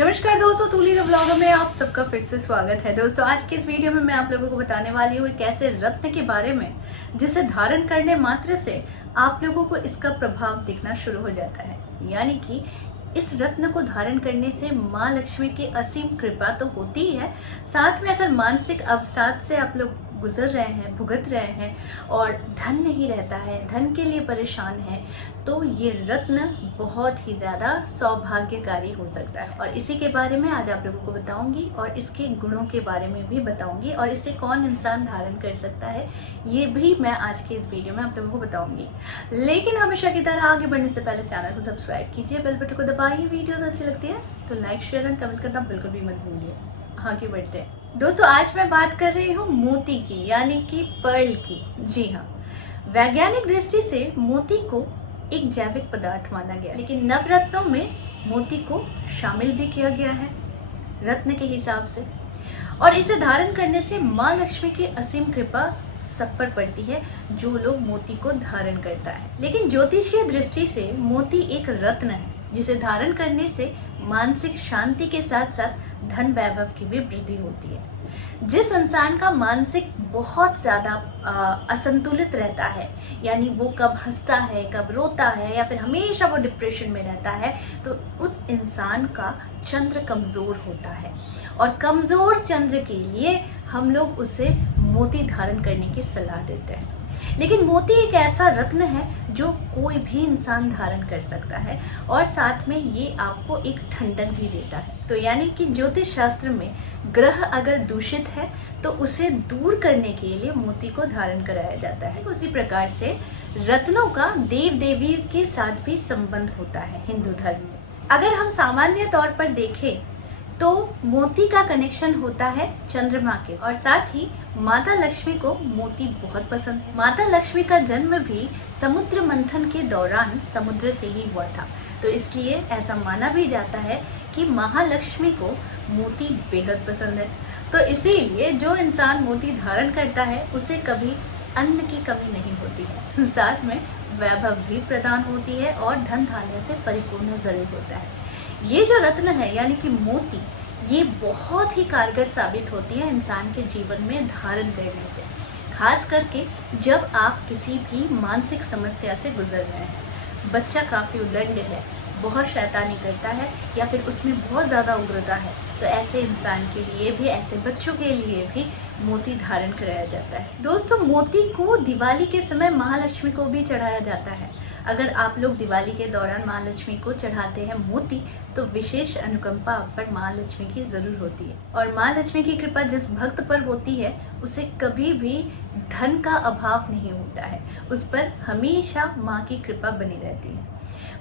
नमस्कार दोस्तों, तूली the blogger में आप सबका फिर से स्वागत है। दोस्तों आज की इस वीडियो में मैं आप लोगों को बताने वाली हूँ एक ऐसे रत्न के बारे में जिसे धारण करने मात्र से आप लोगों को इसका प्रभाव दिखना शुरू हो जाता है। यानी कि इस रत्न को धारण करने से माँ लक्ष्मी की असीम कृपा तो होती ही है, साथ में अगर मानसिक अवसाद से आप लोग गुजर रहे हैं, भुगत रहे हैं और धन नहीं रहता है, धन के लिए परेशान है, तो ये रत्न बहुत ही ज़्यादा सौभाग्यकारी हो सकता है। और इसी के बारे में आज आप लोगों को बताऊंगी और इसके गुणों के बारे में भी बताऊंगी और इसे कौन इंसान धारण कर सकता है ये भी मैं आज के इस वीडियो में आप लोगों को बताऊंगी। लेकिन हमेशा की तरह आगे बढ़ने से पहले चैनल को सब्सक्राइब कीजिए, बेल बटन को दबाइए। वीडियोस अच्छी लगती है तो लाइक, शेयर एंड कमेंट करना बिल्कुल भी मत भूलिए। आगे बढ़ते हैं दोस्तों, आज मैं बात कर रही हूँ मोती की, यानी कि पर्ल की। जी हाँ, वैज्ञानिक दृष्टि से मोती को एक जैविक पदार्थ माना गया, लेकिन नवरत्नों में मोती को शामिल भी किया गया है रत्न के हिसाब से। और इसे धारण करने से माँ लक्ष्मी की असीम कृपा सब पर पड़ती है जो लोग मोती को धारण करता है। लेकिन ज्योतिषीय दृष्टि से मोती एक रत्न है जिसे धारण करने से मानसिक शांति के साथ साथ धन वैभव की भी वृद्धि होती है। जिस इंसान का मानसिक बहुत ज़्यादा असंतुलित रहता है, यानी वो कब हंसता है, कब रोता है, या फिर हमेशा वो डिप्रेशन में रहता है, तो उस इंसान का चंद्र कमज़ोर होता है। और कमज़ोर चंद्र के लिए हम लोग उसे मोती धारण करने की सलाह देते हैं। लेकिन मोती एक ऐसा रत्न है जो कोई भी इंसान धारण कर सकता है और साथ में ये आपको एक ठंडक भी देता है। तो यानी कि ज्योतिष शास्त्र में ग्रह अगर दूषित है तो उसे दूर करने के लिए मोती को धारण कराया जाता है। उसी प्रकार से रत्नों का देव देवी के साथ भी संबंध होता है हिंदू धर्म में। अगर हम सामान्य तौर पर देखें तो मोती का कनेक्शन होता है चंद्रमा के, और साथ ही माता लक्ष्मी को मोती बहुत पसंद है। माता लक्ष्मी का जन्म भी समुद्र मंथन के दौरान समुद्र से ही हुआ था, तो इसलिए ऐसा माना भी जाता है कि महालक्ष्मी को मोती बेहद पसंद है। तो इसीलिए जो इंसान मोती धारण करता है उसे कभी अन्न की कमी नहीं होती है, साथ में वैभव भी प्रदान होती है और धन धान्य से परिपूर्ण जरूर होता है। ये जो रत्न है यानी कि मोती, ये बहुत ही कारगर साबित होती है इंसान के जीवन में धारण करने से, खास करके जब आप किसी भी मानसिक समस्या से गुजर रहे हैं। बच्चा काफ़ी उद्दंड है, बहुत शैतानी करता है या फिर उसमें बहुत ज़्यादा उग्रता है, तो ऐसे इंसान के लिए भी, ऐसे बच्चों के लिए भी मोती धारण कराया जाता है। दोस्तों, मोती को दिवाली के समय महालक्ष्मी को भी चढ़ाया जाता है। अगर आप लोग दिवाली के दौरान महालक्ष्मी को चढ़ाते हैं मोती, तो विशेष अनुकंपा आप पर महालक्ष्मी की जरूर होती है। और माँ लक्ष्मी की कृपा जिस भक्त पर होती है उसे कभी भी धन का अभाव नहीं होता है, उस पर हमेशा माँ की कृपा बनी रहती है।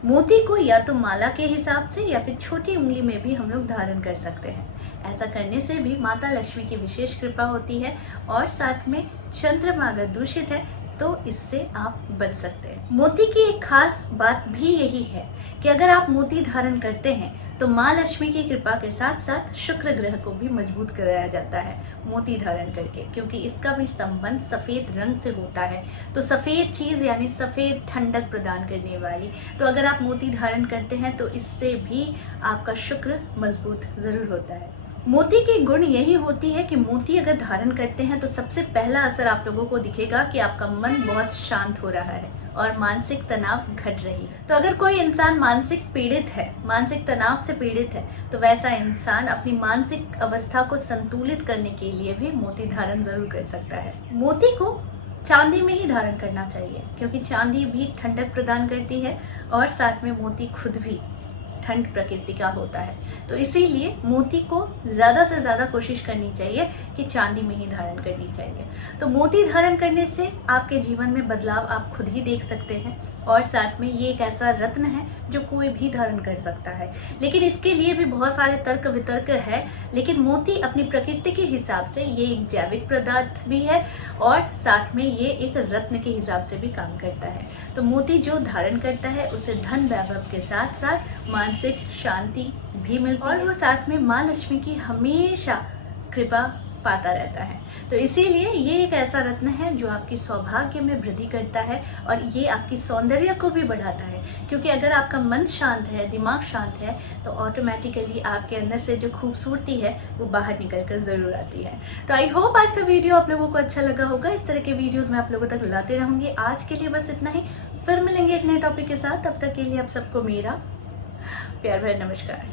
मोती को या तो माला के हिसाब से या फिर छोटी उंगली में भी हम लोग धारण कर सकते हैं। ऐसा करने से भी माता लक्ष्मी की विशेष कृपा होती है और साथ में चंद्रमा अगर दूषित है तो इससे आप बच सकते हैं। मोती की एक खास बात भी यही है कि अगर आप मोती धारण करते हैं तो माँ लक्ष्मी की कृपा के साथ साथ शुक्र ग्रह को भी मजबूत कराया जाता है मोती धारण करके, क्योंकि इसका भी संबंध सफ़ेद रंग से होता है। तो सफ़ेद चीज़ यानी सफ़ेद ठंडक प्रदान करने वाली, तो अगर आप मोती धारण करते हैं तो इससे भी आपका शुक्र मजबूत ज़रूर होता है। मोती की गुण यही होती है कि मोती अगर धारण करते हैं तो सबसे पहला असर आप लोगों को दिखेगा कि आपका मन बहुत शांत हो रहा है और मानसिक तनाव घट रही है। तो अगर कोई इंसान मानसिक पीड़ित है, मानसिक तनाव से पीड़ित है, तो वैसा इंसान अपनी मानसिक अवस्था को संतुलित करने के लिए भी मोती धारण जरूर कर सकता है। मोती को चांदी में ही धारण करना चाहिए, क्योंकि चांदी भी ठंडक प्रदान करती है और साथ में मोती खुद भी ठंड प्रकृति का होता है। तो इसीलिए मोती को ज़्यादा से ज़्यादा कोशिश करनी चाहिए कि चांदी में ही धारण करनी चाहिए। तो मोती धारण करने से आपके जीवन में बदलाव आप खुद ही देख सकते हैं और साथ में ये एक ऐसा रत्न है जो कोई भी धारण कर सकता है। लेकिन इसके लिए भी बहुत सारे तर्क वितर्क है, लेकिन मोती अपनी प्रकृति के हिसाब से ये एक जैविक पदार्थ भी है और साथ में ये एक रत्न के हिसाब से भी काम करता है। तो मोती जो धारण करता है उसे धन वैभव के साथ साथ मानसिक शांति भी मिलती है और वो साथ में माँ लक्ष्मी की हमेशा कृपा पाता रहता है। तो इसीलिए ये एक ऐसा रत्न है जो आपकी सौभाग्य में वृद्धि करता है और ये आपकी सौंदर्य को भी बढ़ाता है, क्योंकि अगर आपका मन शांत है, दिमाग शांत है, तो ऑटोमेटिकली आपके अंदर से जो खूबसूरती है वो बाहर निकल कर ज़रूर आती है। तो आई होप आज का वीडियो आप लोगों को अच्छा लगा होगा। इस तरह के वीडियोज़ मैं आप लोगों तक लाते रहूँगी। आज के लिए बस इतना ही, फिर मिलेंगे एक नए टॉपिक के साथ। तब तक के लिए आप सबको मेरा प्यार भरा नमस्कार।